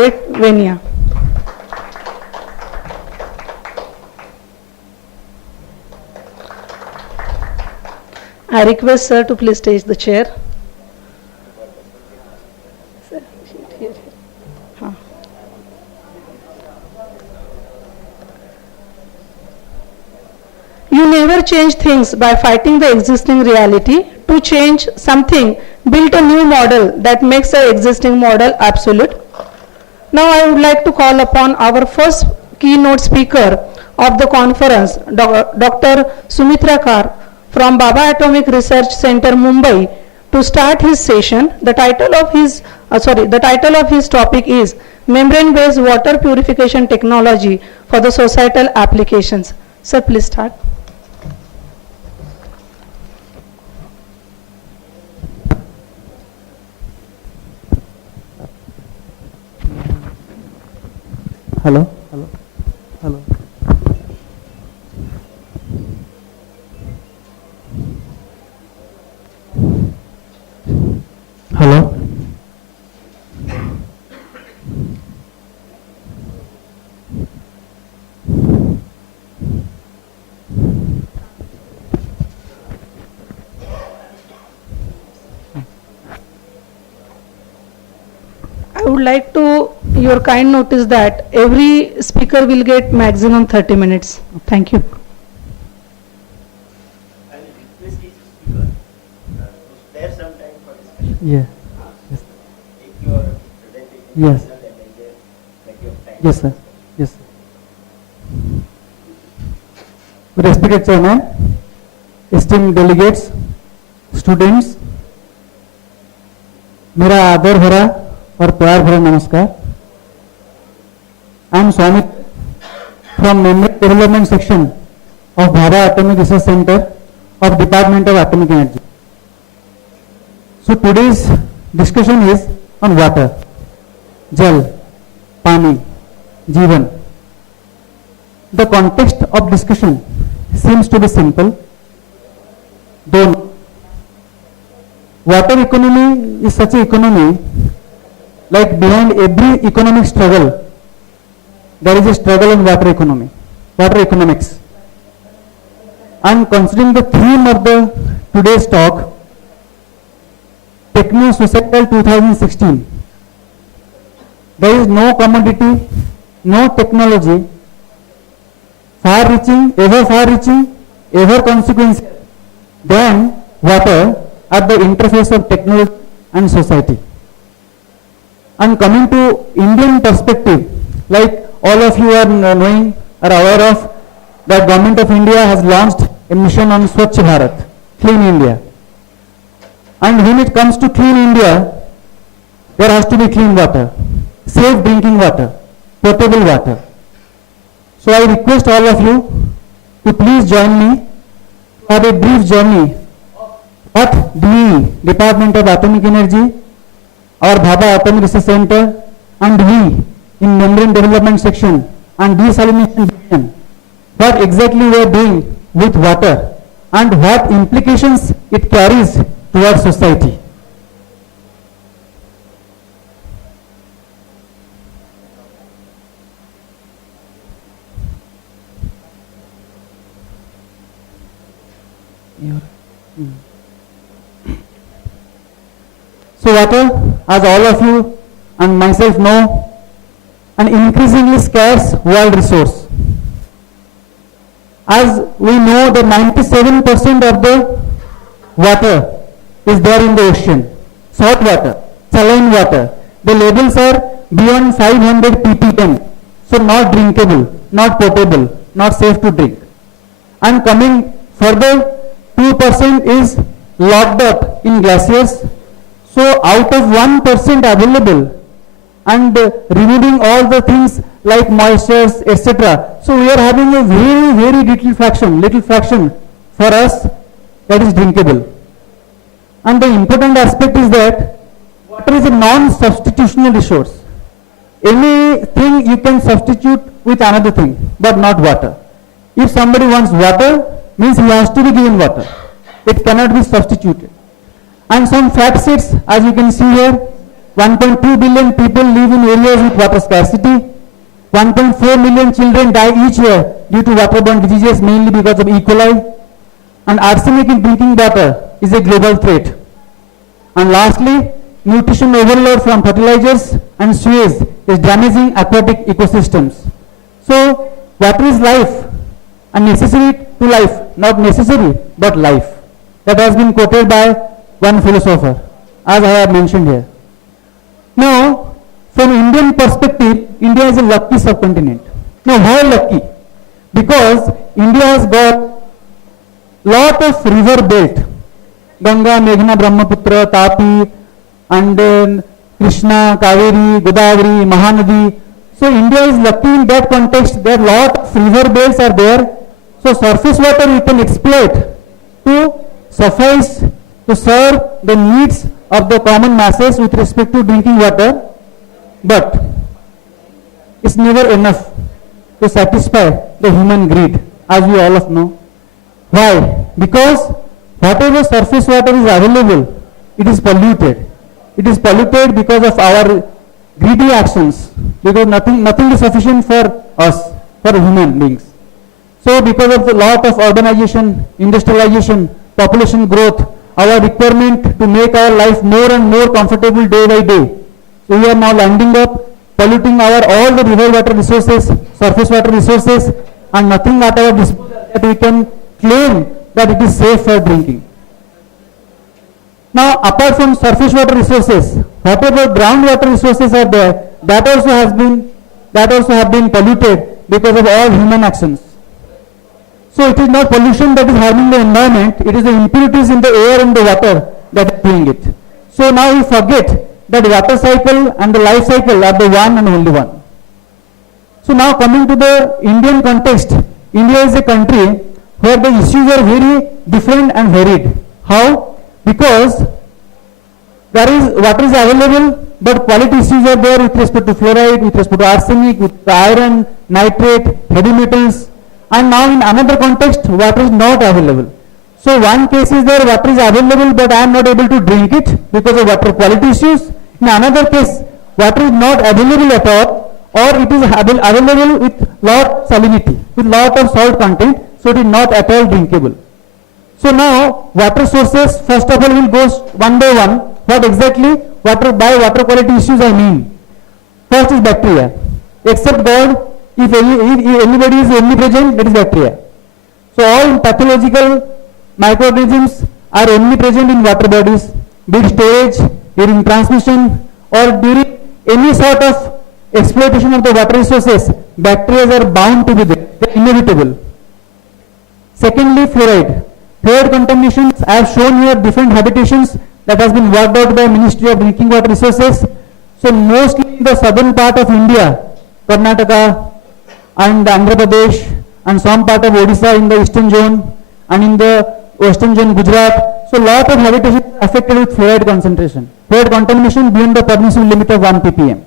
Lithuania. I request sir to please take the chair. Sir, here. Huh. You never change things by fighting the existing reality. To change something, build a new model that makes the existing model absolute. Now I would like to call upon our first keynote speaker of the conference, Dr. Sumitra Kar from Baba Atomic Research Center, Mumbai, to start his session. The title of his topic is Membrane-Based Water Purification Technology for the Societal Applications. Sir, please start. Hello. I would like to your kind notice that every speaker will get maximum 30 minutes. Thank you. I will request each speaker to spare some time for discussion. Yeah. Yes. If you are presenting, Yes. then there plenty of time. Yes, sir. Yes. Respected Chairman, esteemed delegates, students, मेरा आदर भरा और प्यार भरा नमस्कार. I am Swami from Memory Development Section of Bhava Atomic Research Center of Department of Atomic Energy. So today's discussion is on water, Jal, Pani, Jeevan. The context of discussion seems to be simple. Though water economy is such an economy, like behind every economic struggle, there is a struggle in water economy, water economics. And considering the theme of the today's talk, Techno Societal 2016, there is no commodity, no technology, far-reaching, ever consequential than water at the interface of technology and society. And coming to Indian perspective, like all of you are knowing or aware of, that Government of India has launched a mission on Swachh Bharat, Clean India. And when it comes to Clean India, there has to be clean water, safe drinking water, potable water. So I request all of you to please join me to have a brief journey what DE, Department of Atomic Energy, our Bhava Atomic Research Center, and we in Membrane Development Section and Desalination Division, what exactly we are doing with water and what implications it carries towards society. So water, as all of you and myself know, an increasingly scarce world resource. As we know, the 97% of the water is there in the ocean. Salt water, saline water. The levels are beyond 500 ppm. So not drinkable, not potable, not safe to drink. And coming further, 2% is locked up in glaciers. So out of 1% available and removing all the things like moistures, etc. So we are having a very little fraction for us that is drinkable. And the important aspect is that water is a non-substitutional resource. Anything you can substitute with another thing, but not water. If somebody wants water, means he has to be given water. It cannot be substituted. And some fact sheets, as you can see here, 1.2 billion people live in areas with water scarcity. 1.4 million children die each year due to waterborne diseases, mainly because of E. coli. And arsenic in drinking water is a global threat. And lastly, nutrition overload from fertilizers and sewage is damaging aquatic ecosystems. So, water is life and necessary to life, not necessary but life. That has been quoted by one philosopher, as I have mentioned here. Now, from Indian perspective, India is a lucky subcontinent. Now, why lucky? Because India has got lot of river belt. Ganga, Meghna, Brahmaputra, Tapi, and then Krishna, Kaveri, Godavari, Mahanadi. So India is lucky in that context that lot of river belts are there. So surface water we can exploit to suffice to serve the needs of the common masses with respect to drinking water, but it's never enough to satisfy the human greed, as we all of know. Why? Because whatever surface water is available, it is polluted. It is polluted because of our greedy actions, because nothing is sufficient for us, for human beings. So because of the lot of urbanization, industrialization, population growth, our requirement to make our life more and more comfortable day by day. So we are now landing up, polluting all the river water resources, surface water resources, and nothing at our disposal that we can claim that it is safe for drinking. Now, apart from surface water resources, whatever groundwater resources are there, that also have been polluted because of all human actions. So it is not pollution that is harming the environment, it is the impurities in the air and the water that is doing it. So now we forget that water cycle and the life cycle are the one and only one. So now coming to the Indian context, India is a country where the issues are very different and varied. How? Because water is available, but quality issues are there with respect to fluoride, with respect to arsenic, with iron, nitrate, heavy metals. And now in another context, water is not available. So one case is there, water is available, but I am not able to drink it because of water quality issues. In another case, water is not available at all, or it is available with lot of salinity, with lot of salt content, so it is not at all drinkable. So now water sources, first of all, will go one by one. What exactly by water quality issues I mean? First is bacteria. Except God, if anybody is omnipresent, that is bacteria. So all pathological microorganisms are omnipresent in water bodies, be it storage, during transmission, or during any sort of exploitation of the water resources. Bacteria are bound to be there, they are inevitable. Secondly, fluoride. Fluoride contaminations, I have shown here different habitations that has been worked out by Ministry of Drinking Water Resources. So mostly in the southern part of India, Karnataka and Andhra Pradesh and some part of Odisha in the eastern zone and in the western zone Gujarat. So lot of habitation affected with fluoride concentration. Fluoride contamination beyond the permissible limit of 1 ppm.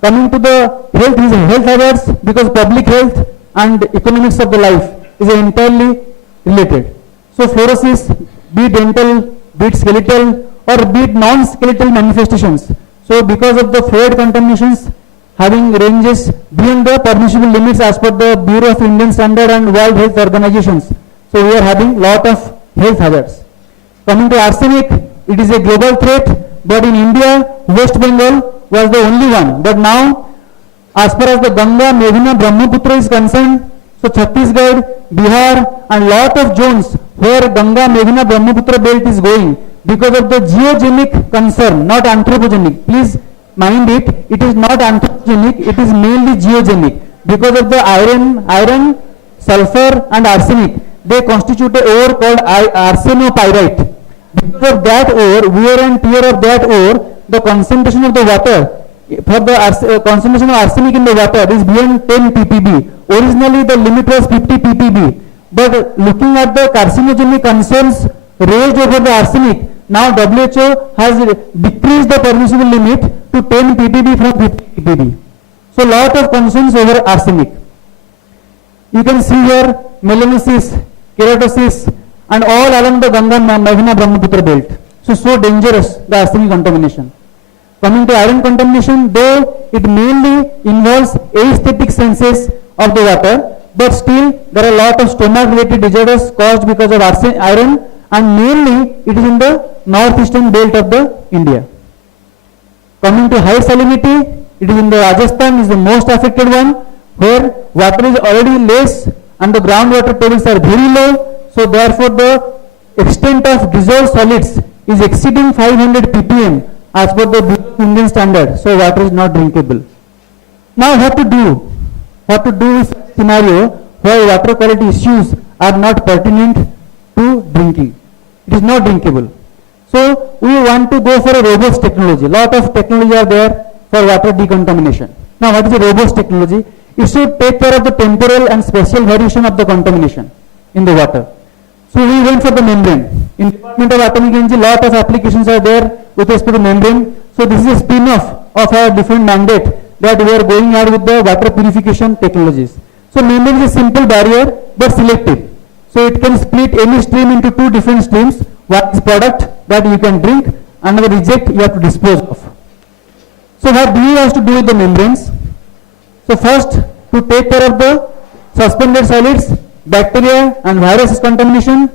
Coming to the health hazards, because public health and economics of the life is entirely related. So fluorosis, be it dental, be it skeletal, or be it non-skeletal manifestations. So because of the fluoride contaminations having ranges beyond the permissible limits as per the Bureau of Indian Standard and World Health Organizations. So we are having lot of health hazards. Coming to arsenic, it is a global threat, but in India, West Bengal was the only one. But now, as far as the Ganga, Meghna, Brahmaputra is concerned, so Chhattisgarh, Bihar and lot of zones where Ganga, Meghna, Brahmaputra belt is going, because of the geogenic concern, not anthropogenic. Please mind it, it is not anthropogenic, it is mainly geogenic. Because of the iron, sulfur and arsenic, they constitute a ore called arsenopyrite. Because of that ore, wear and tear of that ore, the concentration of the water, for the concentration of arsenic in the water is beyond 10 ppb. Originally the limit was 50 ppb. But looking at the carcinogenic concerns raised over the arsenic, now WHO has decreased the permissible limit to 10 ppb from 50 ppb. So lot of concerns over arsenic. You can see here melanosis, keratosis and all along the Ganga, Meghna, Brahmaputra belt. So dangerous the arsenic contamination. Coming to iron contamination, though it mainly involves aesthetic senses of the water, but still there are a lot of stomach related disorders caused because of iron, and mainly it is in the northeastern belt of the India. Coming to high salinity, it is in the Rajasthan is the most affected one, where water is already less and the groundwater tables are very low, so therefore the extent of dissolved solids is exceeding 500 ppm as per the Indian standard, so water is not drinkable. Now what to do? What to do is scenario where water quality issues are not pertinent to drinking. It is not drinkable. So we want to go for a robust technology. Lot of technology are there for water decontamination. Now what is a robust technology? It should take care of the temporal and spatial variation of the contamination in the water. So we went for the membrane. In Department of Atomic Energy, lot of applications are there with respect to membrane. So this is a spin-off of our different mandate that we are going ahead with the water purification technologies. So membrane is a simple barrier but selective. So it can split any stream into two different streams. One is product that you can drink, another reject you have to dispose of. So what do you have to do with the membranes? So first, to take care of the suspended solids, bacteria and viruses contamination,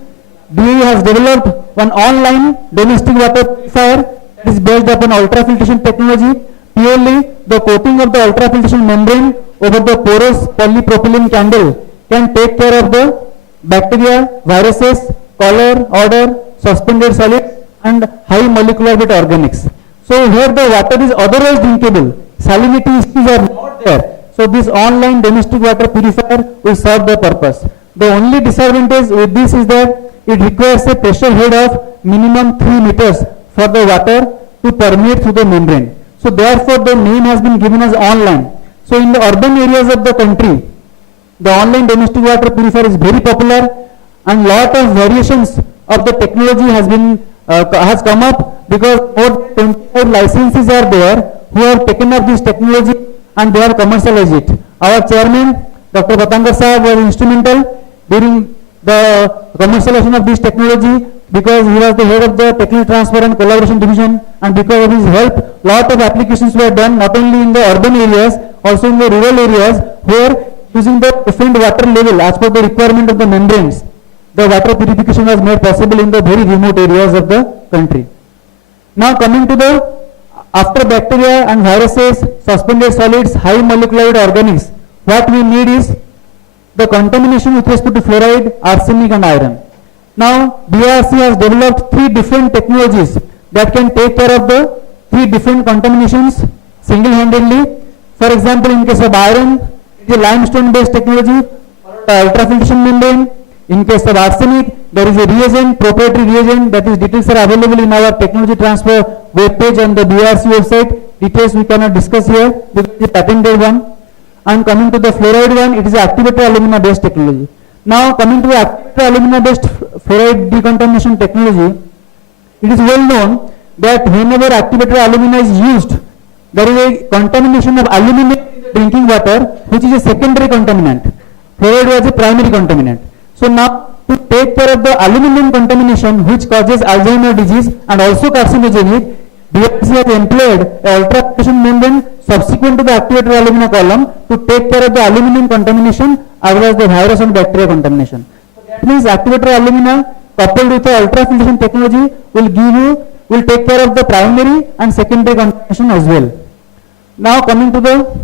DAE has developed one online domestic water purifier that is based upon ultrafiltration technology. Purely the coating of the ultrafiltration membrane over the porous polypropylene candle can take care of the bacteria, viruses, color, odor, suspended solids and high molecular weight organics. So here the water is otherwise drinkable, salinity issues are not there. So this online domestic water purifier will serve the purpose. The only disadvantage with this is that it requires a pressure head of minimum 3 meters for the water to permeate through the membrane. So therefore the name has been given as online. So in the urban areas of the country, the online domestic water purifier is very popular and lot of variations of the technology has come up because more than 25 licenses are there who have taken up this technology and they have commercialized it. Our chairman, Dr. Patangar Sahab, was instrumental during the commercialization of this technology because he was the head of the technical transfer and collaboration division, and because of his help, lot of applications were done not only in the urban areas, also in the rural areas where using the different water level as per the requirement of the membranes, the water purification was made possible in the very remote areas of the country. Now coming to the after bacteria and viruses, suspended solids, high molecular weight organics, what we need is the contamination with respect to fluoride, arsenic and iron. Now BRC has developed 3 different technologies that can take care of the 3 different contaminations single-handedly. For example, in case of iron, it is a limestone based technology, ultrafiltration membrane. In case of arsenic, there is a reagent, proprietary reagent, that is details are available in our technology transfer web page on the BRC website. Details we cannot discuss here because it is a patented one. And coming to the fluoride one, it is activator alumina based technology. Now coming to the activator alumina based fluoride decontamination technology, it is well known that whenever activator alumina is used, there is a contamination of aluminum in the drinking water, which is a secondary contaminant. Fluoride was a primary contaminant. So now to take care of the aluminum contamination which causes Alzheimer's disease and also carcinogenic, BRC has employed a ultrafiltration membrane subsequent to the activator alumina column to take care of the aluminum contamination as well as the virus and bacteria contamination. So that means activator alumina coupled with the ultrafiltration technology will take care of the primary and secondary contamination as well. Now coming to the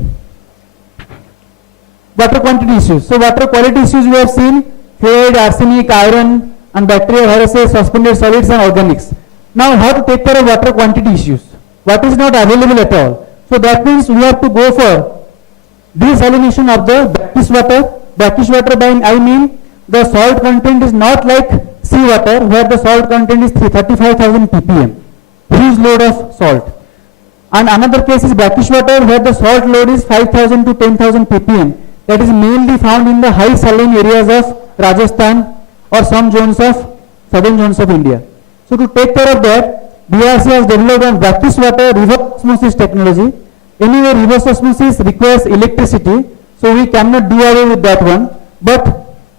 water quantity issues. So water quality issues we have seen, fluoride, arsenic, iron and bacteria, viruses, suspended solids and organics. Now how to take care of water quantity issues? Water is not available at all. So that means we have to go for desalination of the brackish water. Brackish water by I mean the salt content is not like seawater where the salt content is 35,000 ppm, huge load of salt. And another case is brackish water where the salt load is 5,000 to 10,000 ppm. That is mainly found in the high saline areas of Rajasthan or some zones of southern zones of India. So to take care of that, BRC has developed a brackish water reverse osmosis technology. Anyway, reverse osmosis requires electricity, so we cannot do away with that one. But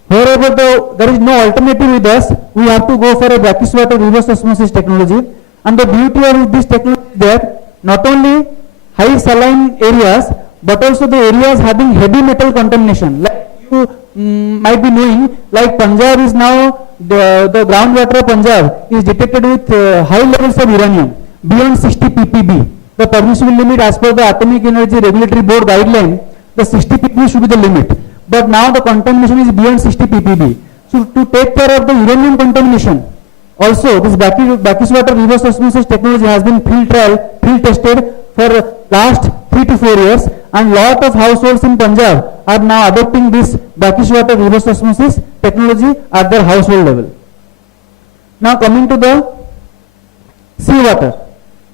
wherever there is no alternative with us, we have to go for a brackish water reverse osmosis technology. And the beauty of this technology is that not only high saline areas, but also the areas having heavy metal contamination. Like you might be knowing, like Punjab is now, the groundwater of Punjab is detected with high levels of uranium, beyond 60 ppb. The permissible limit as per the Atomic Energy Regulatory Board guideline, the 60 ppb should be the limit. But now the contamination is beyond 60 ppb. So to take care of the uranium contamination, also this brackish water reverse osmosis technology has been field tested for last 3 to 4 years, and lot of households in Punjab are now adopting this brackish water reverse osmosis technology at their household level. Now coming to the seawater.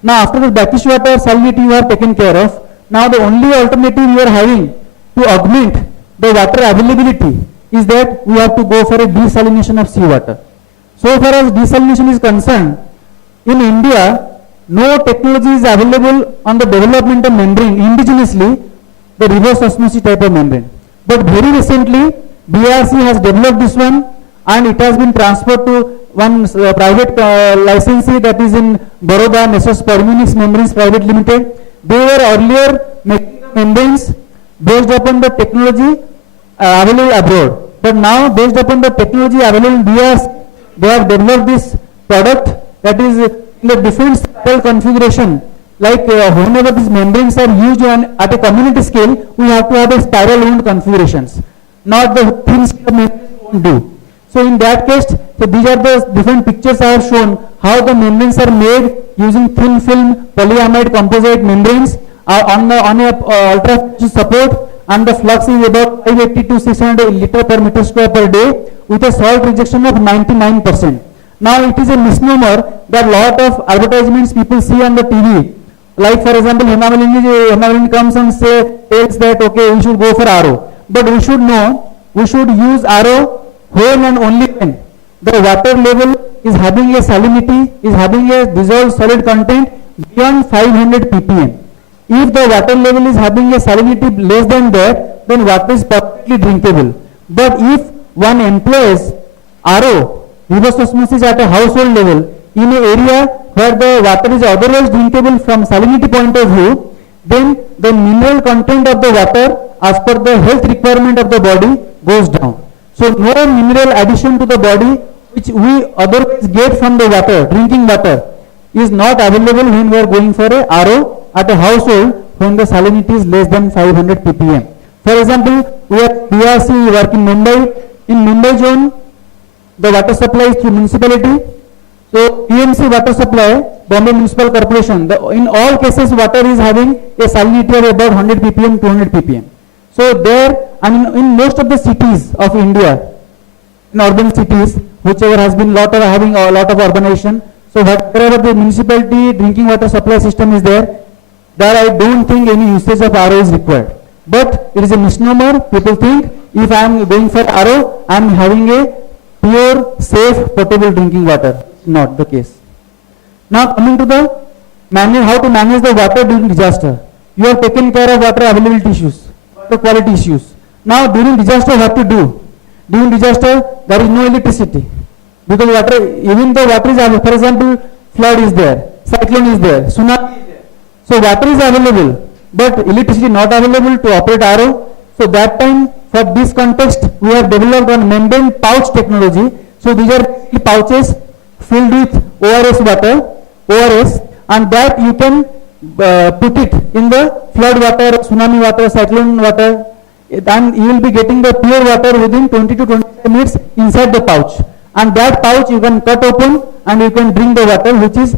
Now after the brackish water salinity you have taken care of, now the only alternative you are having to augment the water availability is that we have to go for a desalination of seawater. So far as desalination is concerned, in India, no technology is available on the development of membrane indigenously, the reverse osmosis type of membrane. But very recently, BRC has developed this one, and it has been transferred to one private licensee, that is in Baroda, Nessos Permunix Membranes Private Limited. They were earlier making membranes based upon the technology available abroad. But now, based upon the technology available in BRC, they have developed this product that is in the different spiral configuration. Like whenever these membranes are used at a community scale, we have to have a spiral wound configurations, not the thin scale membranes won't do. So in that case, so these are the different pictures I have shown how the membranes are made using thin film polyamide composite membranes on a ultra support, and the flux is about 580 to 600 liter per meter square per day with a salt rejection of 99%. Now it is a misnomer that lot of advertisements people see on the TV. Like for example, Hemavalini comes and tells that okay, we should go for RO. But we should know, we should use RO when and only when the water level is having a salinity, is having a dissolved solid content beyond 500 ppm. If the water level is having a salinity less than that, then water is perfectly drinkable. But if one employs RO, reverse osmosis at a household level, in an area where the water is otherwise drinkable from salinity point of view, then the mineral content of the water as per the health requirement of the body goes down. So no mineral addition to the body which we otherwise get from the water, drinking water, is not available when we are going for a RO at a household when the salinity is less than 500 ppm. For example, we are BRC work in Mumbai. In Mumbai zone, the water supply is through municipality. So PMC water supply, Bombay Municipal Corporation, in all cases water is having a salinity of about 100 ppm, 200 ppm. So there, I mean, in most of the cities of India, in urban cities, whichever has been having a lot of urbanization, so wherever the municipality drinking water supply system is there I don't think any usage of RO is required. But it is a misnomer. People think if I am going for RO, I am having a pure, safe, potable drinking water. Not the case. Now coming to the how to manage the water during disaster. You have taken care of water availability issues, water quality issues. Now during disaster, what to do? During disaster, there is no electricity. Because water, even though water is available, for example, flood is there, cyclone is there, tsunami is there. So water is available, but electricity not available to operate RO. So that time, for this context, we have developed one membrane pouch technology. So these are pouches filled with ORS water, ORS, and that you can put it in the flood water, tsunami water, cyclone water, and you will be getting the pure water within 20 to 25 minutes inside the pouch. And that pouch you can cut open and you can drink the water, which is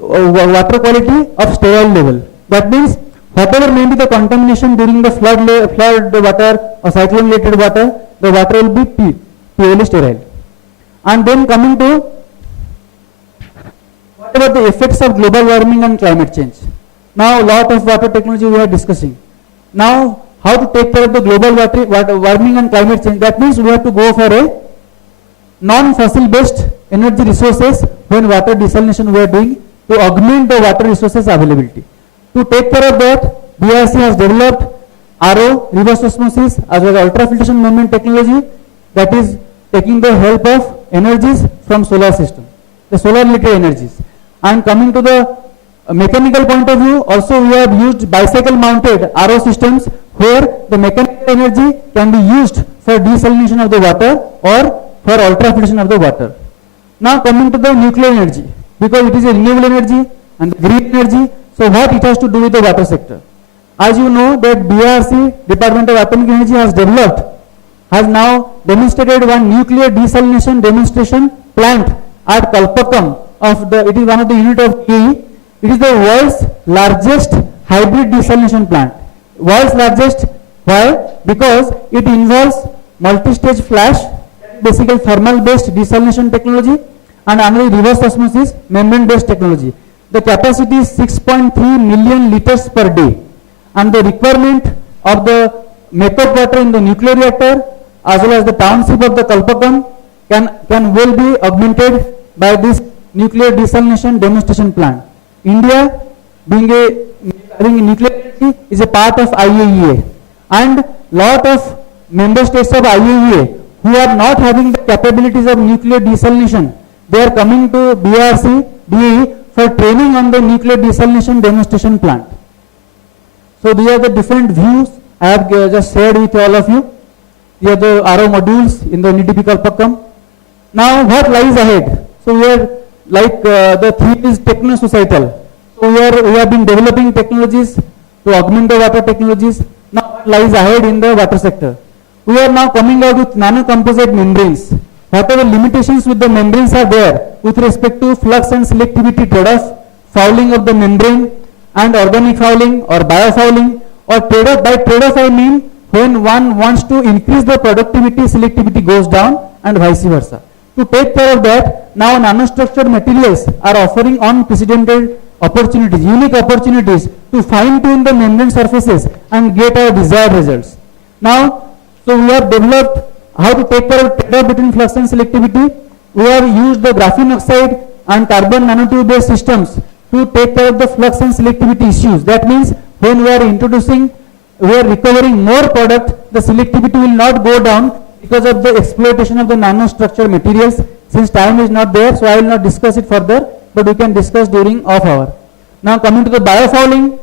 water quality of sterile level. That means whatever may be the contamination during the flood water or cyclone related water, the water will be purely sterile. And then coming to what about the effects of global warming and climate change. Now a lot of water technology we are discussing. Now how to take care of the global water warming and climate change. That means we have to go for a non-fossil based energy resources when water desalination we are doing to augment the water resources availability. To take care of that, BRC has developed RO, reverse osmosis, as well as ultrafiltration membrane technology, that is taking the help of energies from solar system, the solar related energies. And coming to the a mechanical point of view, also we have used bicycle mounted RO systems where the mechanical energy can be used for desalination of the water or for ultrafiltration of the water. Now coming to the nuclear energy, because it is a renewable energy and green energy, so what it has to do with the water sector? As you know that BRC, Department of Atomic Energy, has now demonstrated one nuclear desalination demonstration plant at Kalpakam it is one of the unit of KE. It is the world's largest hybrid desalination plant. World's largest, why? Because it involves multi-stage flash, basically thermal based desalination technology, and another reverse osmosis membrane based technology. The capacity is 6.3 million liters per day, and the requirement of the makeup water in the nuclear reactor as well as the township of the Kalpakam can well be augmented by this nuclear desalination demonstration plant. India, having a nuclear energy, is a part of IAEA, and lot of member states of IAEA who are not having the capabilities of nuclear desalination, they are coming to BRC, DE for training on the nuclear desalination demonstration plant. So these are the different views I have just shared with all of you. These are the RO modules in the NDP Kalpakam. Now what lies ahead? So we are like the theme is Techno societal. So we have been developing technologies to augment the water technologies. Now what lies ahead in the water sector? We are now coming out with nano-composite membranes. Whatever limitations with the membranes are there with respect to flux and selectivity trade-off, fouling of the membrane and organic fouling or biofouling, or trade-off. By trade-off I mean when one wants to increase the productivity, selectivity goes down and vice versa. To take care of that, now nanostructured materials are offering unprecedented opportunities, unique opportunities to fine-tune the membrane surfaces and get our desired results. Now, so we have developed how to take care of trade-off between flux and selectivity. We have used the graphene oxide and carbon nanotube based systems to take care of the flux and selectivity issues. That means when we are recovering more product, the selectivity will not go down because of the exploitation of the nanostructured materials. Since time is not there, so I will not discuss it further, but we can discuss during off hour. Now coming to the biofouling,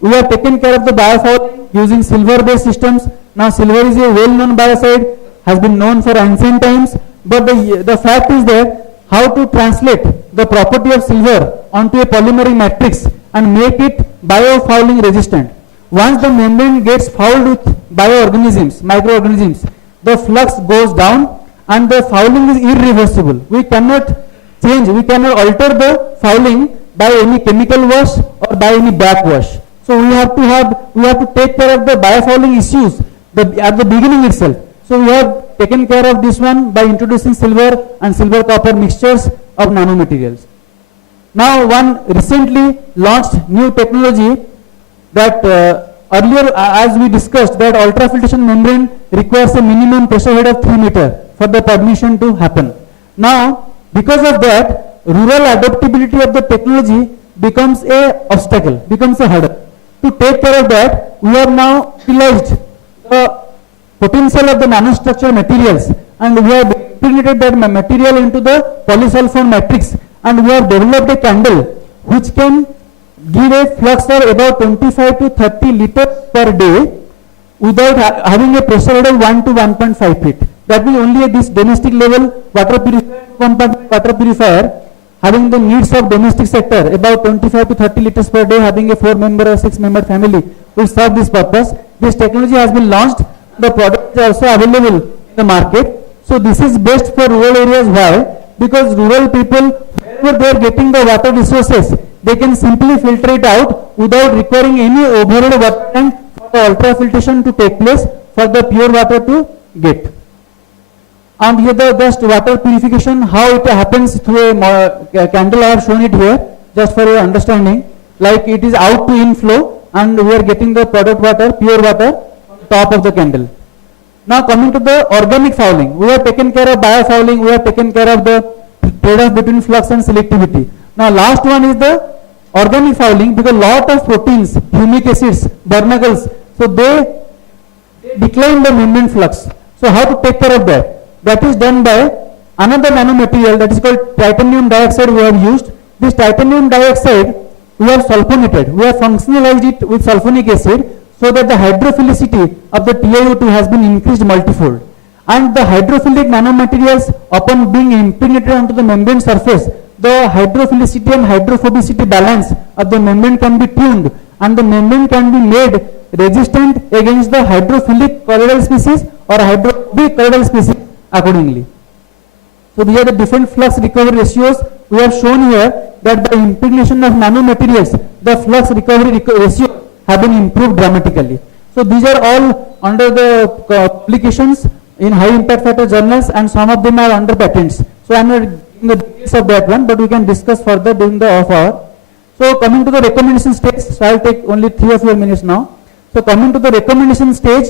we have taken care of the biofouling using silver based systems. Now silver is a well known biocide, has been known for ancient times, but the fact is that how to translate the property of silver onto a polymeric matrix and make it biofouling resistant. Once the membrane gets fouled with bioorganisms, microorganisms, the flux goes down and the fouling is irreversible. We cannot change, we cannot alter the fouling by any chemical wash or by any backwash. So we have to take care of the biofouling issues at the beginning itself. So we have taken care of this one by introducing silver and silver copper mixtures of nanomaterials. Now one recently launched new technology that earlier as we discussed that ultrafiltration membrane requires a minimum pressure head of 3 meter for the permission to happen. Now because of that, rural adaptability of the technology becomes a obstacle, becomes a hurdle. To take care of that, we have now utilized the potential of the nanostructured materials and we have integrated that material into the polysulfone matrix and we have developed a candle which can give a flux of about 25 to 30 liters per day without having a pressure head of 1 to 1.5 feet. That means only at this domestic level water purifier having the needs of domestic sector about 25 to 30 liters per day, having a 4-member or 6-member family will serve this purpose. This technology has been launched. The product is also available in the market. So this is best for rural areas. Why? Because rural people, wherever they are getting the water resources, they can simply filter it out without requiring any overhead water tank for the ultrafiltration to take place for the pure water to get. And here the just water purification, how it happens through a candle. I have shown it here just for your understanding. Like it is out to inflow and we are getting the product water, pure water on the top of the candle. Now coming to the organic fouling, we have taken care of biofouling, we have taken care of the trade-off between flux and selectivity. Now last one is the organic fouling, because lot of proteins, humic acids, barnacles, so they decline the membrane flux. So how to take care of that? That is done by another nanomaterial that is called titanium dioxide we have used. This titanium dioxide we have sulfonated, we have functionalized it with sulfonic acid so that the hydrophilicity of the TiO2 has been increased multifold. And the hydrophilic nanomaterials, upon being impregnated onto the membrane surface, the hydrophilicity and hydrophobicity balance of the membrane can be tuned, and the membrane can be made resistant against the hydrophilic colloidal species or hydrophobic colloidal species accordingly. So these are the different flux recovery ratios. We have shown here that by impregnation of nanomaterials, the flux recovery ratio have been improved dramatically. So these are all under the publications in high impact factor journals, and some of them are under patents. So I am not giving the details of that one, but we can discuss further during the off hour. So coming to the recommendation stage, so I will take only 3 or 4 minutes now. So coming to the recommendation stage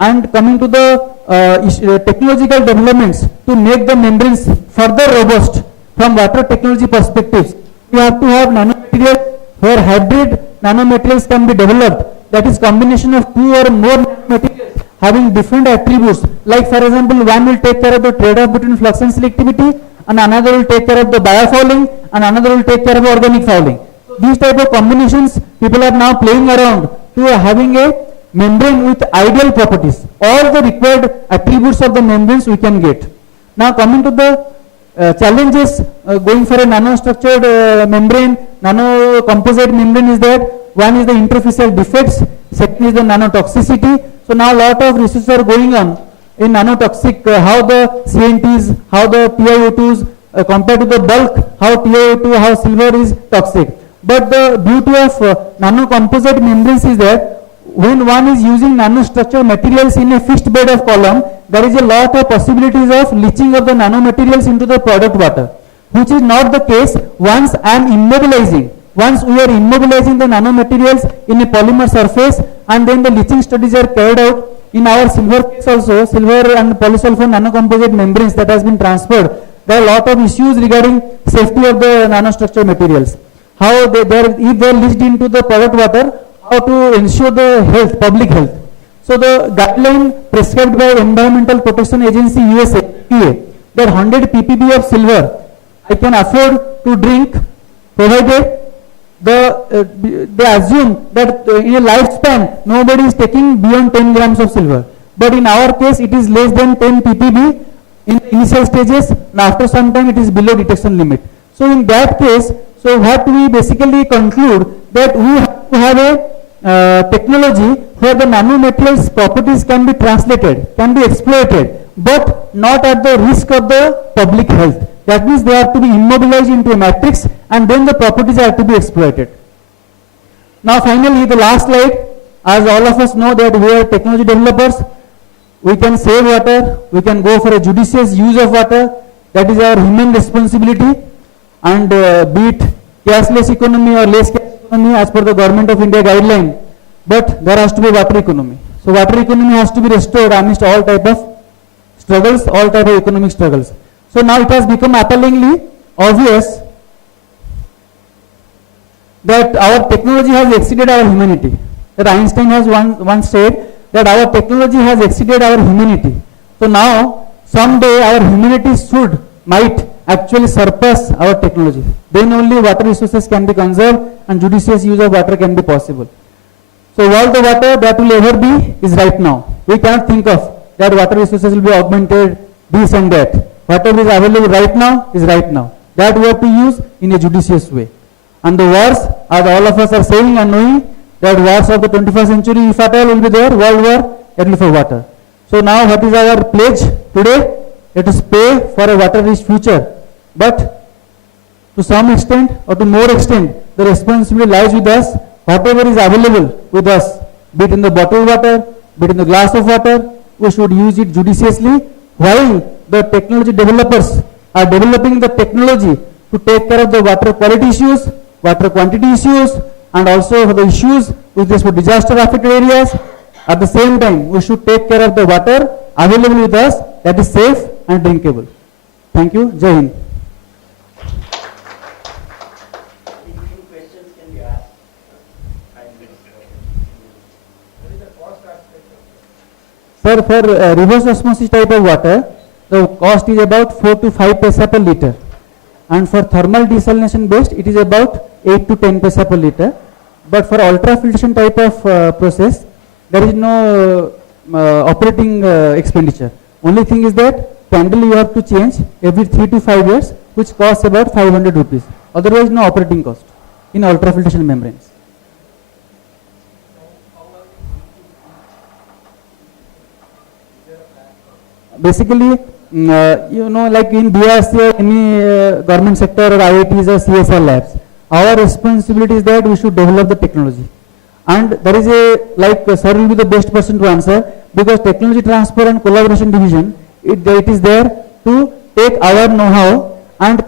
and coming to the technological developments to make the membranes further robust from water technology perspectives, we have to have nanomaterials where hybrid nanomaterials can be developed, that is combination of 2 or more nanomaterials having different attributes, like for example one will take care of the trade-off between flux and selectivity, and another will take care of the biofouling, and another will take care of organic fouling. So these type of combinations people are now playing around to having a membrane with ideal properties. All the required attributes of the membranes we can get. Now coming to the challenges going for a nanostructured membrane, nano composite membrane is that one is the interfacial defects, second is the nanotoxicity. So now a lot of research are going on in nanotoxic, how the CNTs, how the PiO2s compared to the bulk, how TiO2, how silver is toxic. But the beauty of nano-composite membranes is that when one is using nanostructured materials in a fixed bed of column, there is a lot of possibilities of leaching of the nanomaterials into the product water, which is not the case once I am immobilizing. Once we are immobilizing the nanomaterials in a polymer surface, and then the leaching studies are carried out. In our silver case also, silver and polysulfone nanocomposite membranes that has been transferred, there are a lot of issues regarding safety of the nanostructured materials. How if they are leached into the product water, how to ensure the health, public health. So the guideline prescribed by Environmental Protection Agency USA, EPA, that 100 ppb of silver I can afford to drink, provided they assume that in a lifespan nobody is taking beyond 10 grams of silver. But in our case it is less than 10 ppb in initial stages, and after some time it is below detection limit. So in that case, so what we basically conclude that we have to have a technology where the nanomaterials properties can be translated, can be exploited, but not at the risk of the public health. That means they have to be immobilized into a matrix, and then the properties have to be exploited. Now finally the last slide, as all of us know that we are technology developers, we can save water, we can go for a judicious use of water, that is our human responsibility, and be it cashless economy or less cash economy as per the Government of India guideline, but there has to be water economy. So water economy has to be restored amidst all type of struggles, all type of economic struggles. So now it has become appallingly obvious that our technology has exceeded our humanity. That Einstein has once said that our technology has exceeded our humanity. So now someday our humanity might actually surpass our technology. Then only water resources can be conserved and judicious use of water can be possible. So all the water that will ever be is right now. We cannot think of that water resources will be augmented, this and that. Whatever is available right now is right now. That we have to use in a judicious way. And the wars, as all of us are saying and knowing, that wars of the 21st century, if at all will be there, world war, it will be for water. So now what is our pledge today? Let us pay for a water-rich future. But to some extent or to more extent, the responsibility lies with us. Whatever is available with us, be it in the bottled water, be it in the glass of water, we should use it judiciously, while the technology developers are developing the technology to take care of the water quality issues, water quantity issues, and also the issues with this for disaster affected areas. At the same time, we should take care of the water available with us that is safe and drinkable. Thank you. Jai Hind. Few questions can be asked. 5 minutes. What is the cost aspect of it? Sir, for reverse osmosis type of water, the cost is about 4 to 5 paisa per liter, and for thermal desalination based, it is about 8 to 10 paisa per liter. But for ultrafiltration type of process, there is no operating expenditure. Only thing is that candle you have to change every 3 to 5 years, which costs about 500 rupees. Otherwise, no operating cost in ultrafiltration membranes. Basically, you know, like in BRC or any government sector or IITs or CSR labs, our responsibility is that we should develop the technology. And there is a, like, sir will be the best person to answer, because technology transfer and collaboration division, it is there to take our know-how and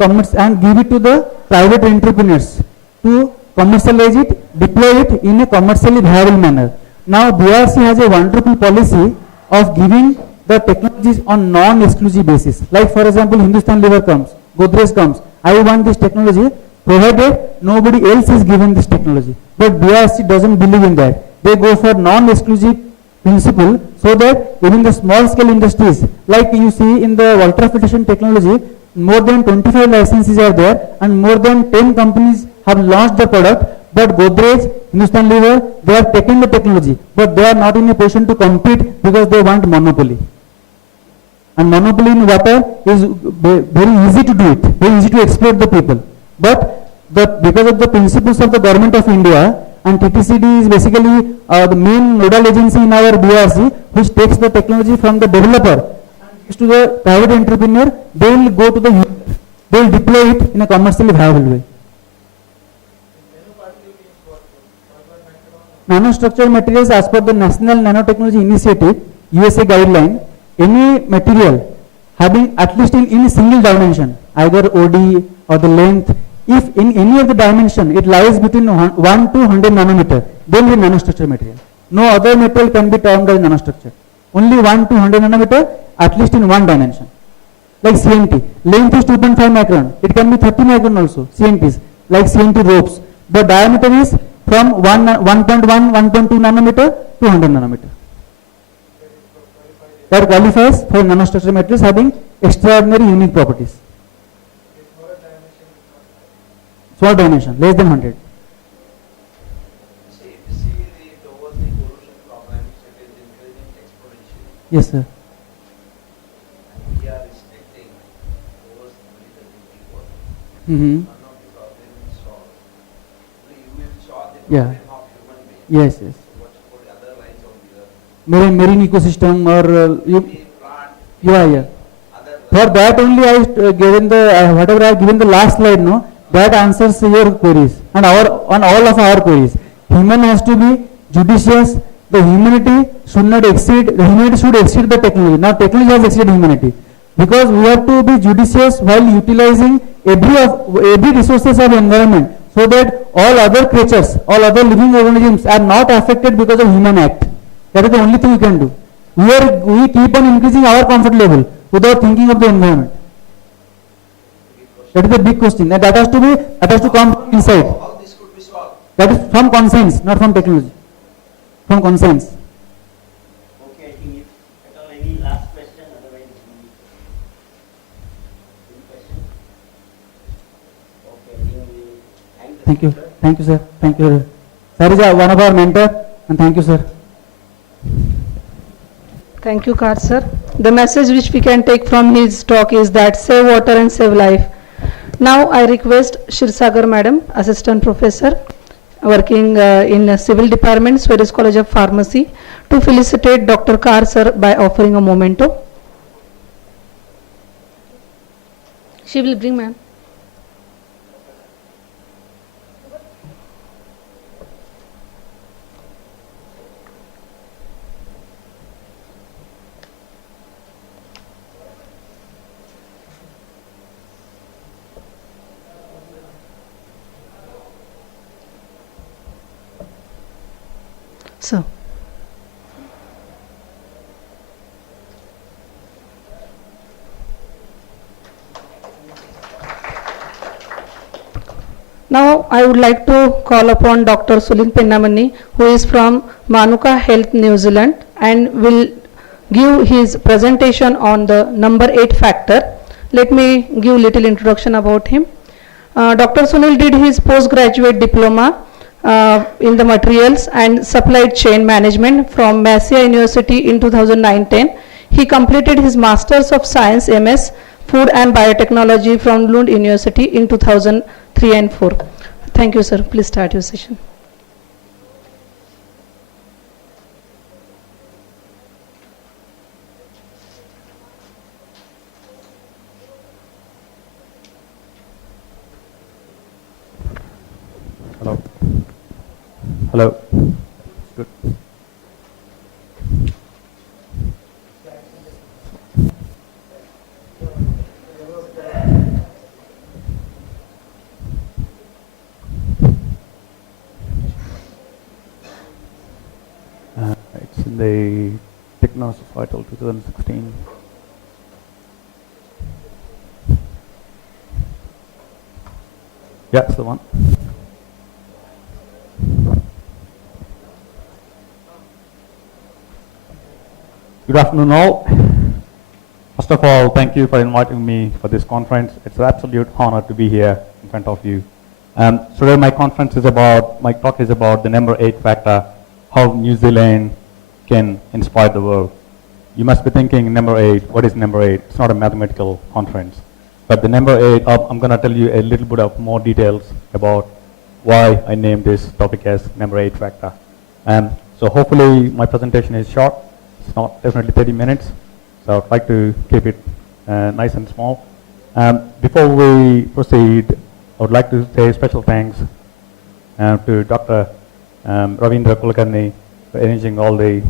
give it to the private entrepreneurs to commercialize it, deploy it in a commercially viable manner. Now BRC has a wonderful policy of giving the technologies on non-exclusive basis. Like for example, Hindustan Lever comes, Godrej comes, I want this technology, provided nobody else is given this technology. But BRC doesn't believe in that. They go for non-exclusive principle, so that even the small scale industries, like you see in the ultrafiltration technology, more than 25 licenses are there and more than 10 companies have launched the product. But Godrej, Hindustan Lever, they have taken the technology, but they are not in a position to compete because they want monopoly. And monopoly in water is very easy to do it, very easy to exploit the people. But because of the principles of the government of India, and TTCD is basically the main nodal agency in our BRC, which takes the technology from the developer and gives to the private entrepreneur, they will go to the user, they will deploy it in a commercially viable way. Nanostructured materials, as per the National Nanotechnology Initiative, USA guideline, any material having at least in a single dimension, either OD or the length, if in any of the dimension it lies between 1 to 100 nanometer, then the nanostructured material. No other material can be termed as nanostructured. Only 1 to 100 nanometer, at least in one dimension. Like CNT, length is 2.5 micron, it can be 30 micron also, CNTs, like CNT ropes. The diameter is from 1.1, 1.2 nanometer to 100 nanometer. That qualifies for nanostructured materials having extraordinary unique properties. Small dimension, less than 100. See the towards the pollution problem, it is increasing exponentially. Yes, sir. And we are restricting towards only the drinking water. Mm-hmm. None of the problem is solved. So you will solve the Yeah. problem of human beings. Yes, yes. So what about the other lines of the earth? Marine ecosystem or The plant, yeah. other For that only I given the whatever I have given the last slide, no, that answers your queries and on all of our queries. Human has to be judicious. The humanity should not exceed. The humanity should exceed the technology. Now technology has exceeded humanity, because we have to be judicious while utilizing every resources of environment, so that all other creatures, all other living organisms are not affected because of human act. That is the only thing we can do. We keep on increasing our comfort level without thinking of the environment. That is the big question. And that has to come from inside. how this could be solved? That is from conscience, not from technology. From conscience. Okay, I think if at all any last question, otherwise we any question? Okay, I think we Thank you. Thank you, sir. Thank you. Sir is one of our mentor, and thank you, sir. Thank you, Kar sir. The message which we can take from his talk is that save water and save life. Now I request Shirsagar Madam, Assistant Professor, working in Civil Department, Swedish College of Pharmacy, to felicitate Dr. Kar sir by offering a memento. She will bring, ma'am. So, now I would like to call upon Dr. Sulin Pennamani, who is from Manuka Health, New Zealand, and will give his presentation on the number 8 factor. Let me give little introduction about him. Dr. Sunil did his postgraduate diploma in the materials and supply chain management from Massey University in 2009-10. He completed his Masters of Science MS Food and Biotechnology from Lund University in 2003 and 4. Thank you, sir. Please start your session. Hello. Hello. Good. It's in the Techno Societal 2016. Yeah, it's the one. Good afternoon all. First of all, thank you for inviting me for this conference. It's an absolute honor to be here in front of you. Today my talk is about the number 8 factor, how New Zealand can inspire the world. You must be thinking number 8, what is number 8? It's not a mathematical conference. But the number 8, I'm going to tell you a little bit of more details about why I named this topic as number 8 factor. So hopefully my presentation is short. It's not definitely 30 minutes, so I'd like to keep it nice and small. Before we proceed, I would like to say special thanks to Dr. Ravindra Kulkarni for arranging all the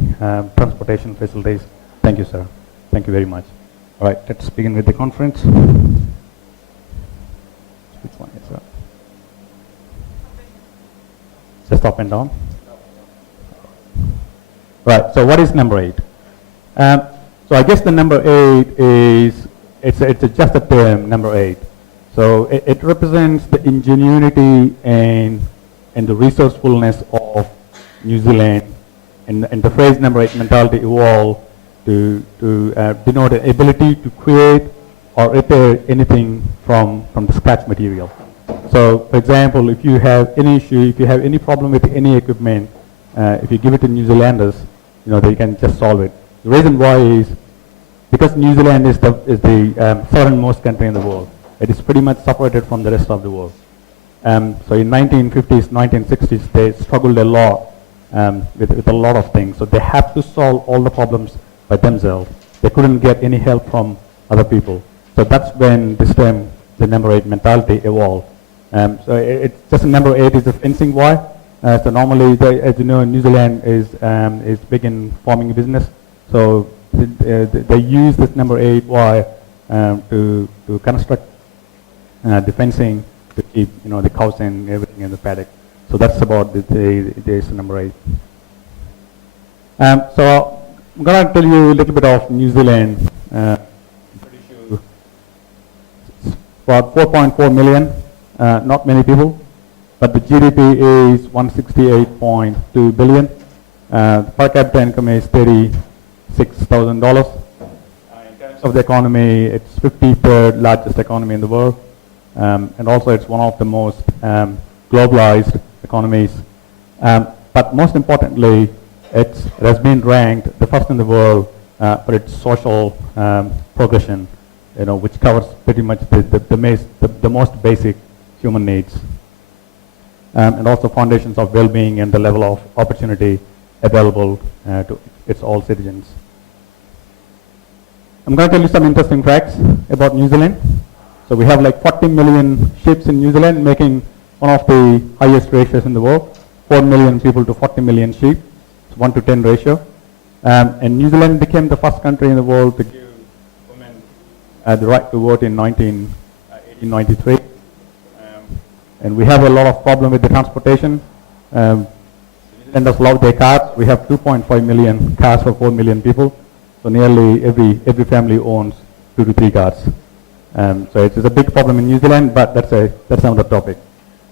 transportation facilities. Thank you, sir. Thank you very much. All right, let's begin with the conference. Which one is that? Just up and down. Right, so what is number 8? So I guess the number 8 is, it's just a term, number 8. So it represents the ingenuity and the resourcefulness of New Zealand, and the phrase number 8 mentality evolved to denote the ability to create or repair anything from the scratch material. So for example, if you have any issue, if you have any problem with any equipment, if you give it to New Zealanders, they can just solve it. The reason why is because New Zealand is the southernmost country in the world. It is pretty much separated from the rest of the world. So in 1950s, 1960s, they struggled a lot with a lot of things. So they had to solve all the problems by themselves. They couldn't get any help from other people. So that's when this term, the number 8 mentality, evolved. So it's just a number 8 is the fencing wire. So normally, as you know, New Zealand is big in farming business. So they use this number 8 wire to construct the fencing to keep the cows and everything in the paddock. So that's about this number 8. So I'm going to tell you a little bit of New Zealand. I'm pretty sure it's about 4.4 million, not many people. But the GDP is $168.2 billion. The per capita income is $36,000. In terms of the economy, it's 53rd largest economy in the world. And also it's one of the most globalized economies. But most importantly, it has been ranked the first in the world for its social progression, which covers pretty much the most basic human needs. And also foundations of well-being and the level of opportunity available to its all citizens. I'm going to tell you some interesting facts about New Zealand. So we have like 40 million sheep in New Zealand, making one of the highest ratios in the world. 4 million people to 40 million sheep. It's 1 to 10 ratio. And New Zealand became the first country in the world to give women the right to vote in 1893. And we have a lot of problem with the transportation. New Zealanders love their cars. We have 2.5 million cars for 4 million people. So nearly every family owns 2 to 3 cars. So it is a big problem in New Zealand, but that's another topic.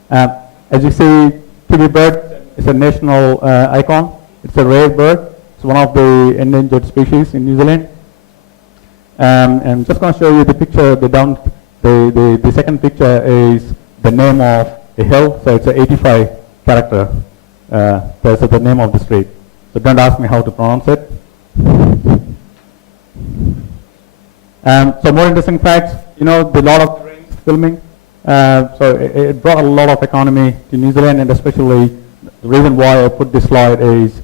As you see, kiwi bird is a national icon. It's a rare bird. It's one of the endangered species in New Zealand. And I'm just going to show you the picture. The second picture is the name of a hill, so it's an 85 character. That's the name of the street. So don't ask me how to pronounce it. So more interesting facts, you know, the lot of filming. So it brought a lot of economy to New Zealand, and especially the reason why I put this slide is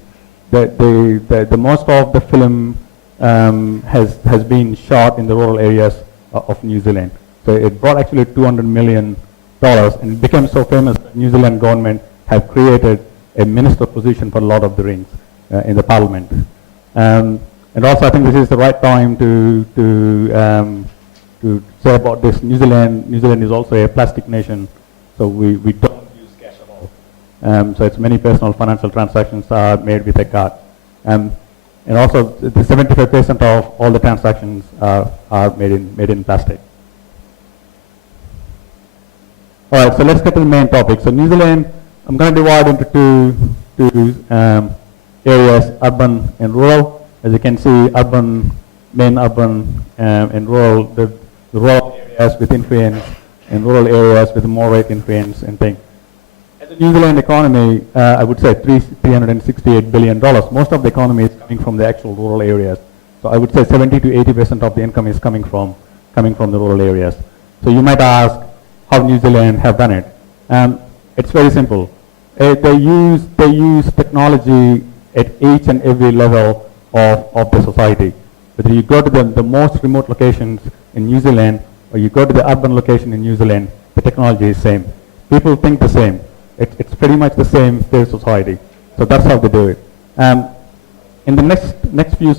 that the most of the film has been shot in the rural areas of New Zealand. So it brought actually $200 million, and it became so famous that New Zealand government have created a minister position for Lord of the Rings in the parliament. And also I think this is the right time to say about this. New Zealand is also a plastic nation, so we don't use cash at all. So it's many personal financial transactions are made with a card. And also the 75% of all the transactions are made in plastic. All right, so let's get to the main topic. So New Zealand, I'm going to divide into two areas, urban and rural. As you can see, main urban and rural, the rural areas with influence and rural areas with moderate influence and things. As a New Zealand economy, I would say $368 billion. Most of the economy is coming from the actual rural areas. So I would say 70 to 80% of the income is coming from the rural areas. So you might ask how New Zealand have done it. It's very simple. They use technology at each and every level of the society. Whether you go to the most remote locations in New Zealand or you go to the urban location in New Zealand, the technology is same. People think the same. It's pretty much the same fair society. So that's how they do it. In the next few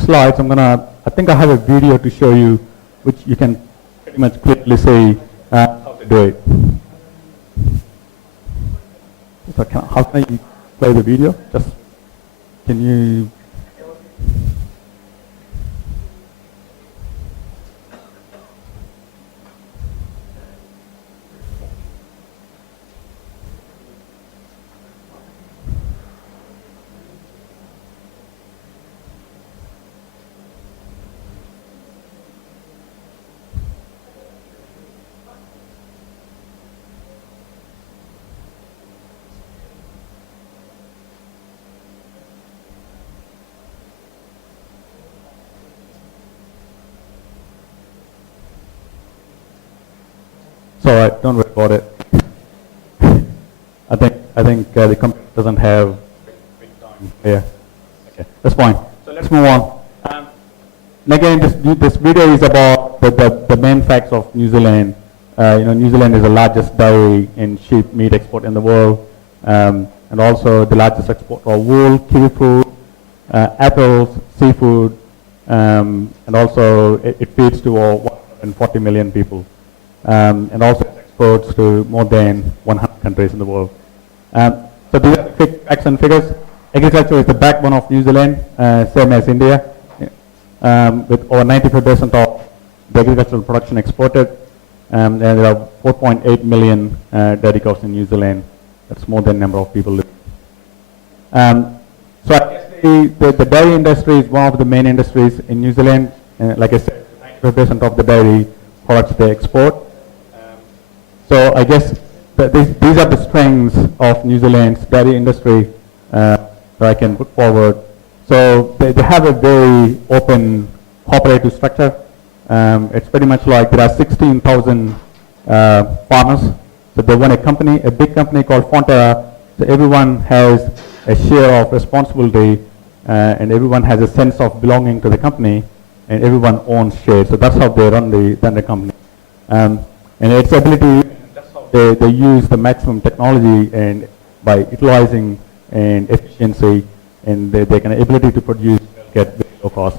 slides, I think I have a video to show you, which you can pretty much clearly see how to do it. So how can you play the video? Can you? It's all right, don't worry about it. I think the computer doesn't have big time here. Okay, that's fine. So let's move on. And again, this video is about the main facts of New Zealand. New Zealand is the largest dairy and sheep meat export in the world, and also the largest exporter of wool, kiwi fruit, apples, seafood, and also it feeds to over 140 million people. And also exports to more than 100 countries in the world. So these are the quick facts and figures. Agriculture is the backbone of New Zealand, same as India, with over 95% of the agricultural production exported. And there are 4.8 million dairy cows in New Zealand. That's more than the number of people living. So I guess the dairy industry is one of the main industries in New Zealand. Like I said, 95% of the dairy products they export. So I guess these are the strengths of New Zealand's dairy industry that I can put forward. So they have a very open cooperative structure. It's pretty much like there are 16,000 farmers. So they run a big company called Fonterra. So everyone has a share of responsibility and everyone has a sense of belonging to the company and everyone owns shares. So that's how they run the company. And its ability, they use the maximum technology and by utilizing and efficiency, and they can ability to produce milk at very low cost.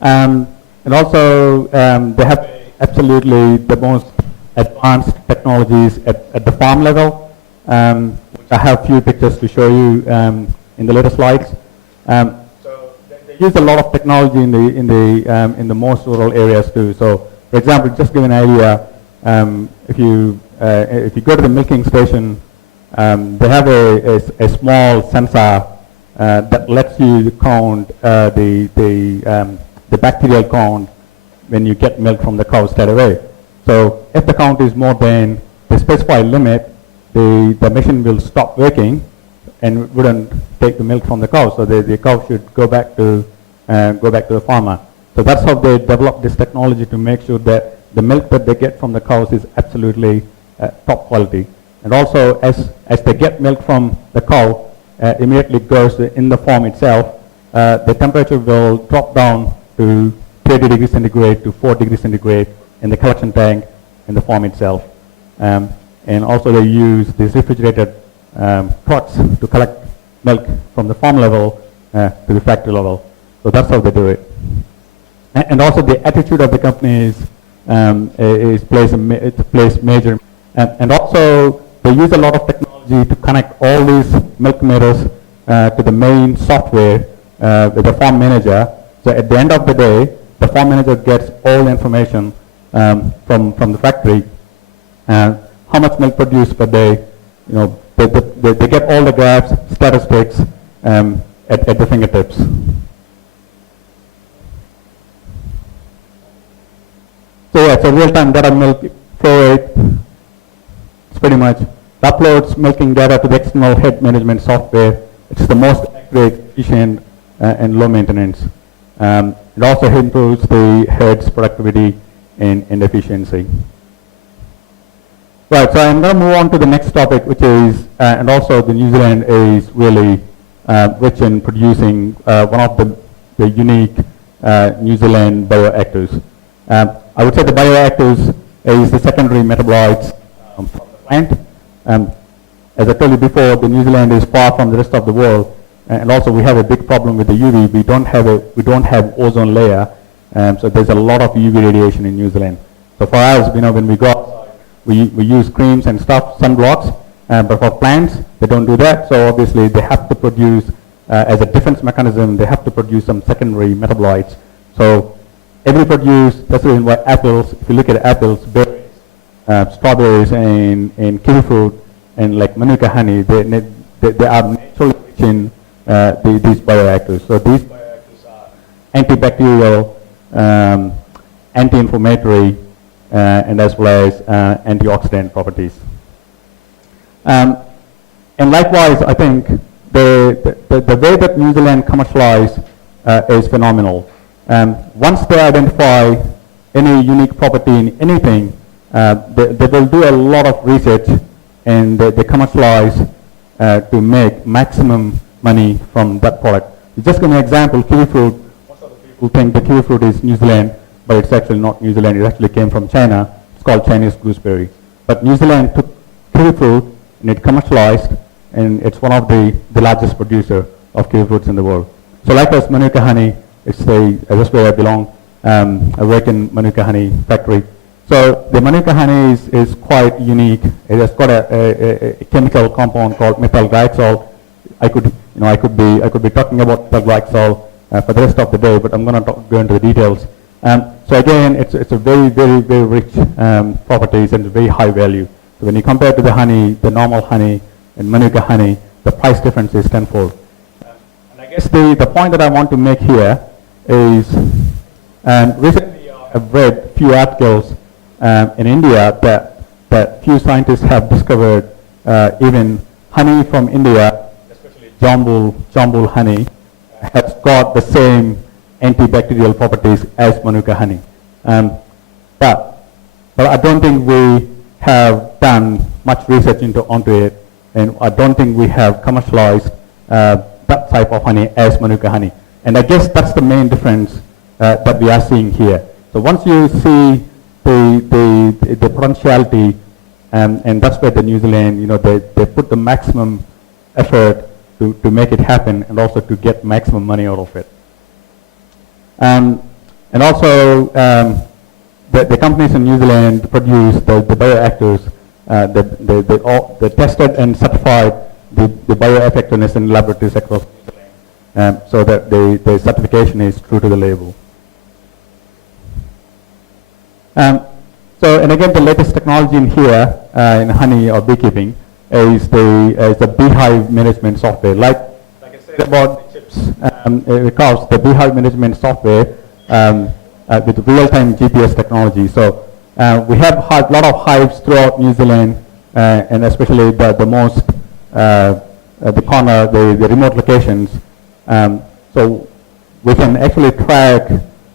And also they have absolutely the most advanced technologies at the farm level. I have few pictures to show you in the later slides. So they use a lot of technology in the most rural areas too. So for example, just give an idea. If you go to the milking station, they have a small sensor that lets you count the bacterial count when you get milk from the cow straight away. So if the count is more than the specified limit, the machine will stop working and wouldn't take the milk from the cow. So the cow should go back to the farmer. So that's how they developed this technology to make sure that the milk that they get from the cows is absolutely top quality. And also, as they get milk from the cow, immediately goes in the farm itself, the temperature will drop down to 30 degrees centigrade to 4 degrees centigrade in the collection tank in the farm itself. And also they use these refrigerated trucks to collect milk from the farm level to the factory level. So that's how they do it. And also the attitude of the company plays major. And also they use a lot of technology to connect all these milk meters to the main software with the farm manager. So at the end of the day, the farm manager gets all the information from the factory, how much milk produced per day. You know, they get all the graphs, statistics at the fingertips. So yeah, so real-time data milk flow rate. It's pretty much uploads milking data to the external head management software. It's the most accurate, efficient, and low maintenance. It also improves the head's productivity and efficiency. Right, so I'm going to move on to the next topic, which is, and also the New Zealand is really rich in producing one of the unique New Zealand bioactives. I would say the bioactives is the secondary metabolites from the plant. As I told you before, the New Zealand is far from the rest of the world, and also we have a big problem with the UV. We don't have ozone layer, so there's a lot of UV radiation in New Zealand. So for us, you know, when we go outside, we use creams and stuff, sunblocks, but for plants, they don't do that. So obviously, they have to produce, as a defense mechanism, they have to produce some secondary metabolites. So every produce, especially in apples, if you look at apples, berries, strawberries, and kiwi fruit, and like manuka honey, they are naturally rich in these bioactives. So these bioactives are antibacterial, anti-inflammatory, and as well as antioxidant properties. And likewise, I think the way that New Zealand commercialize is phenomenal. Once they identify any unique property in anything, they will do a lot of research and they commercialize to make maximum money from that product. Just give me an example, kiwi fruit. Most of the people think the kiwi fruit is New Zealand, but it's actually not New Zealand. It actually came from China. It's called Chinese gooseberry. But New Zealand took kiwi fruit and it commercialized, and it's one of the largest producer of kiwi fruits in the world. So likewise, manuka honey, it's that's where I belong. I work in manuka honey factory. So the manuka honey is quite unique. It has got a chemical compound called methyl glycol. I could be talking about methyl glycol for the rest of the day, but I'm going to go into the details. So again, it's a very, very, very rich properties and very high value. So when you compare to the honey, the normal honey and manuka honey, the price difference is tenfold. And I guess the point that I want to make here is, recently I've read few articles in India that few scientists have discovered even honey from India, especially jambul honey, has got the same antibacterial properties as manuka honey. But I don't think we have done much research onto it, and I don't think we have commercialized that type of honey as manuka honey. And I guess that's the main difference that we are seeing here. So once you see the potentiality, and that's where the New Zealand, they put the maximum effort to make it happen, and also to get maximum money out of it. And also, the companies in New Zealand produce the bioactives. They tested and certified the bioeffectiveness in laboratories across New Zealand, so that the certification is true to the label. So, and again, the latest technology in here, in honey or beekeeping, is the beehive management software. Like I said about the chips, because the beehive management software with real-time GPS technology. So We have a lot of hives throughout New Zealand, and especially the most, the corner, the remote locations. So we can actually track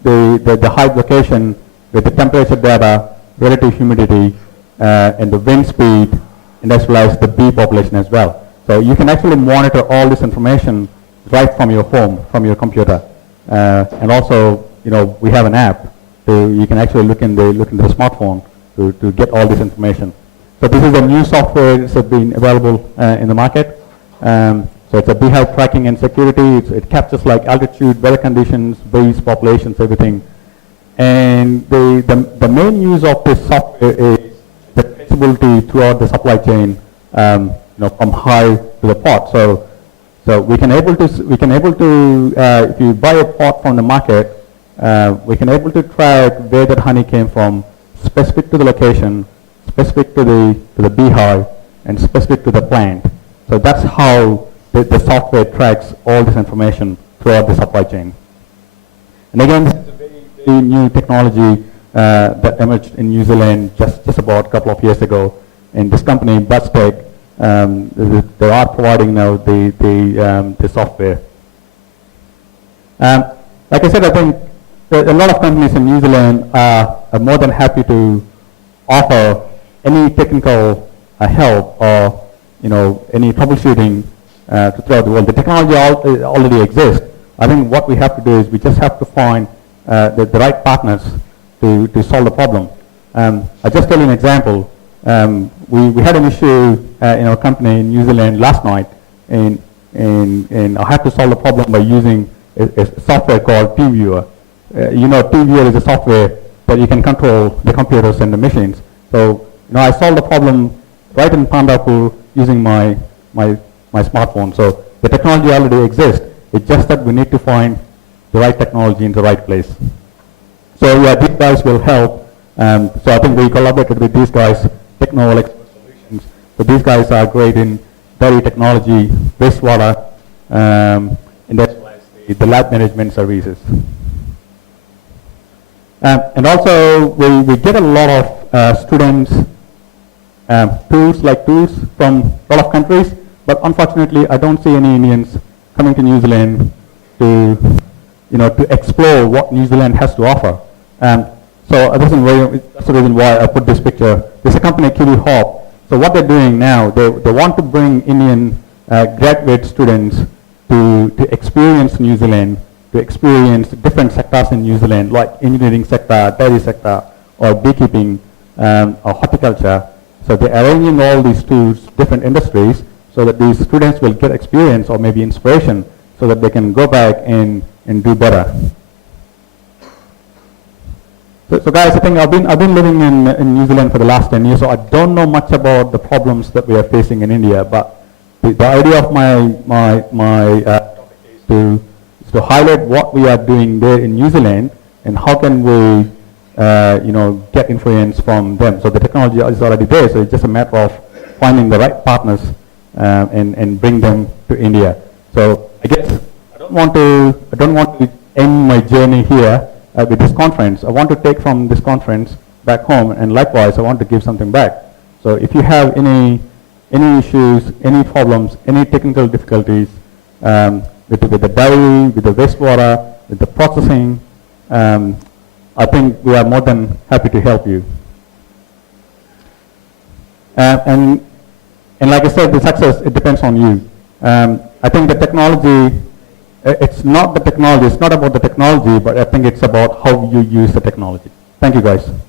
the hive location with the temperature data, relative humidity, and the wind speed, and as well as the bee population as well. So you can actually monitor all this information right from your home, from your computer. And also, we have an app, so you can actually look in the smartphone to get all this information. So this is a new software that's been available in the market. So it's a beehive tracking and security. It captures like altitude, weather conditions, bees, populations, everything. And the main use of this software is the traceability throughout the supply chain, from hive to the pot. So we can able to if you buy a pot from the market, we can able to track where that honey came from, specific to the location, specific to the beehive, and specific to the plant. So that's how the software tracks all this information throughout the supply chain. And again, this is a very new technology that emerged in New Zealand just about a couple of years ago. And this company, Buzztech, they are providing now the software. Like I said, I think a lot of companies in New Zealand are more than happy to offer any technical help or any troubleshooting throughout the world. The technology already exists. I think what we have to do is we just have to find the right partners to solve the problem. I'll just tell you an example. We had an issue in our company in New Zealand last night, and I had to solve the problem by using a software called TeamViewer. TeamViewer is a software that you can control the computers and the machines. So I solved the problem right in Pandapur using my smartphone. So the technology already exists. It's just that we need to find the right technology in the right place. So yeah, these guys will help. So I think we collaborated with these guys, Techno Solutions. So these guys are great in dairy technology, wastewater, and as well as the lab management services. And also we get a lot of students tools from a lot of countries, but unfortunately I don't see any Indians coming to New Zealand to explore what New Zealand has to offer. So that's the reason why I put this picture. There's a company, Kiwi Hop. So what they're doing now, they want to bring Indian graduate students to experience New Zealand, to experience different sectors in New Zealand, like engineering sector, dairy sector, or beekeeping, or horticulture. So they're arranging all these tools, different industries, so that these students will get experience or maybe inspiration, so that they can go back and do better. So guys, I think I've been living in New Zealand for the last 10 years, so I don't know much about the problems that we are facing in India. But the idea of my topic is to highlight what we are doing there in New Zealand and how can we get influence from them. So the technology is already there, so it's just a matter of finding the right partners and bring them to India. So I guess I don't want to end my journey here with this conference. I want to take from this conference back home, and likewise I want to give something back. So if you have any issues, any problems, any technical difficulties with the dairy, with the wastewater, with the processing, I think we are more than happy to help you. And like I said, the success, it depends on you. I think the technology, it's not the technology, it's not about the technology, but I think it's about how you use the technology. Thank you, guys. Thank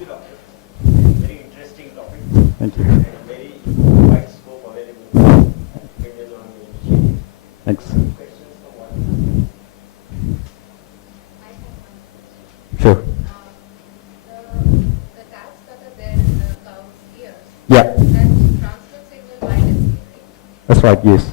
you, Doctor. Very interesting topic. Thank you. And very wide scope available depending on the industry. Thanks. Questions from one? I have one question. Sure. The tabs that are there in the cow's ears, Yeah, that's transfer signal by display, right? that's right, yes. So